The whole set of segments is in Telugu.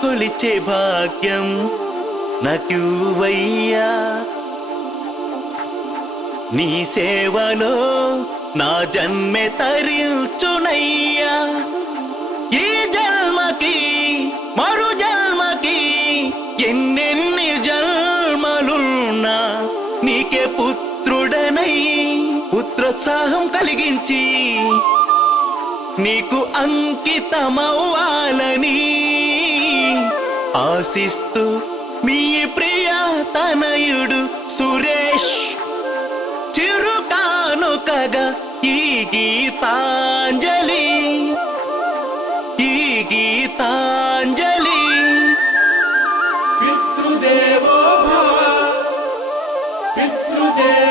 కొలిచే భాగ్యం నక్యూవయ్యా నీ సేవలో నా జన్మె తరించునయ్యా. ఈ జన్మకి మరు జన్మకి ఎన్నెన్ని జన్మలున్నా నీకే పుత్రుడనై పుత్రోత్సాహం కలిగించి నీకు అంకితమవ్వాలని ఆశిస్తూ మీ ప్రియ తనయుడు సురేష్. చిరుకానుకగా ఈ గీతాంజలి ఈ గీతాంజలి. పితృదేవో భవ పితృదేవ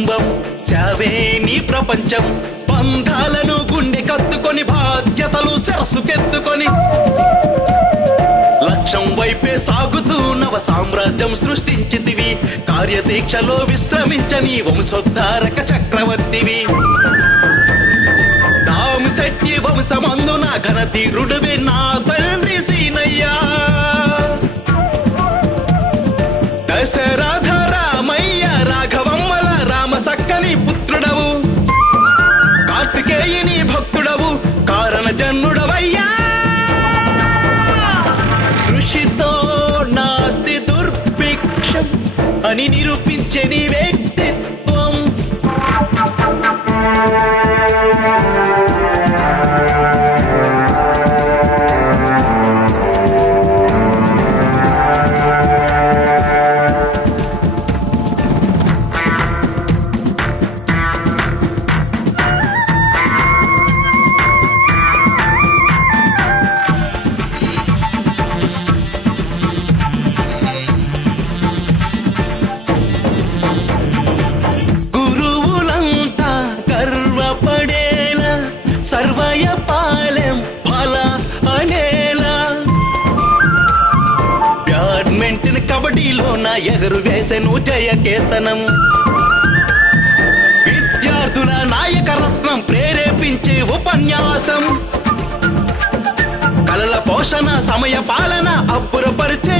కుటుంబం సేవే నీ ప్రపంచం. బంధాలను గుండె కత్తుకొని బాధ్యతలు శిరస్సుకెత్తుకొని లక్ష్యం వైపే సాగుతూ నవ సామ్రాజ్యం సృష్టించితివి. కార్యదీక్షలో విశ్రమించని వంశోద్ధారక చక్రవర్తివి. తాము శెట్టి వంశమందు నా ఘన తీరుడువే నా తల్లి అని నిరూపించే నీవే ఎగరు వేసెను జయకేతనం. విద్యార్థుల నాయకరత్నం ప్రేరేపించే ఉపన్యాసం. కలల పోషణ సమయ పాలన అబ్బురపరిచే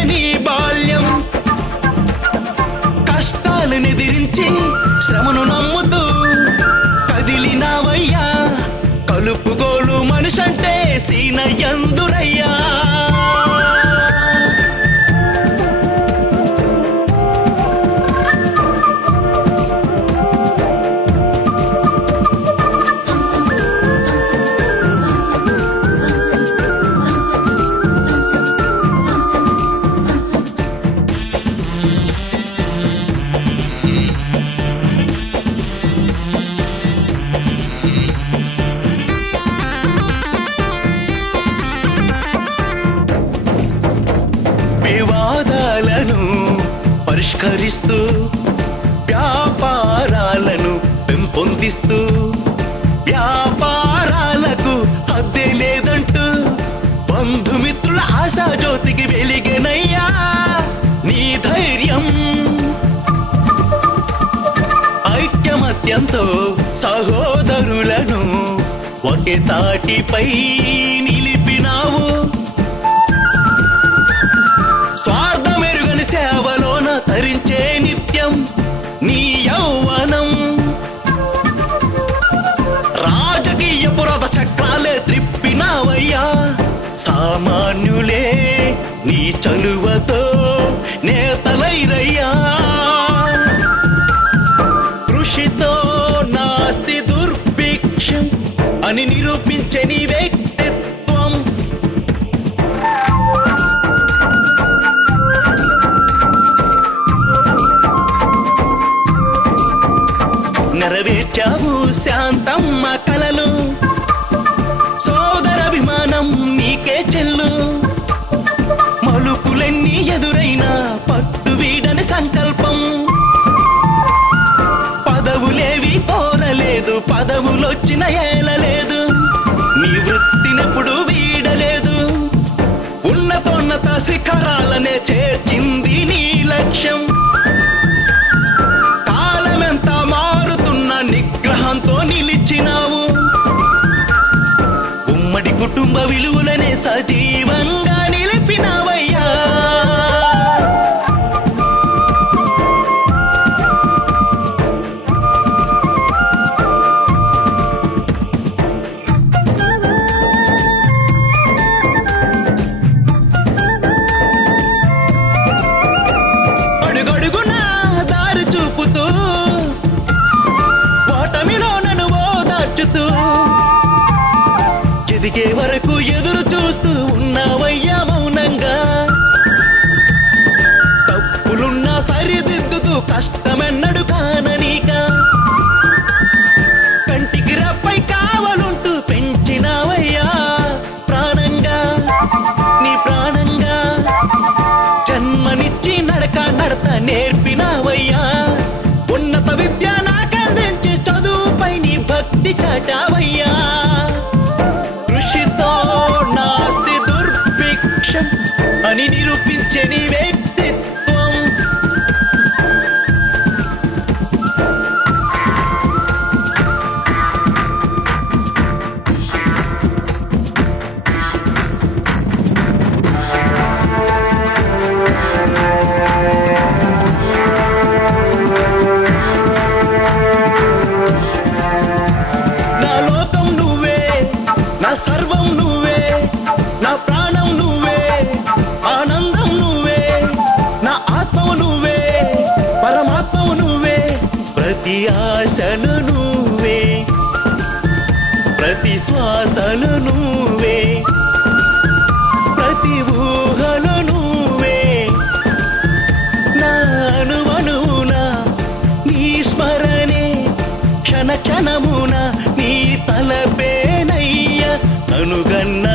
పరిష్కరిస్తూ వ్యాపారాలను పెంపొందిస్తూ వ్యాపారాలకు అద్దె లేదంటూ బంధుమిత్రుల ఆశాజ్యోతికి వెలిగినయ్యా నీ ధైర్యం. ఐక్యమత్యంతో సహోదరులను ఒకే తాటిపై నీ శాంతమ్మ కష్టమెన్నడు కాననీక. కంటికి రప్పై కావలుంటూ పెంచినావయ్యా ప్రాణంగా నీ ప్రాణంగా. జన్మనిచ్చి నడక నడత నేర్పినావయ్యా. ఉన్నత విద్య నాకందించి చదువుపై నీ భక్తి చాటావయ్యా. కృషితో నాస్తి దుర్భిక్షం అని నిరూపించే నీవే ఊహలు నువ్వే. ప్రతి ఊహలు నువ్వే. నాను అనువున నీ స్మరణే క్షణ క్షణమున నీ తలపేనయ్య అనుగన్నా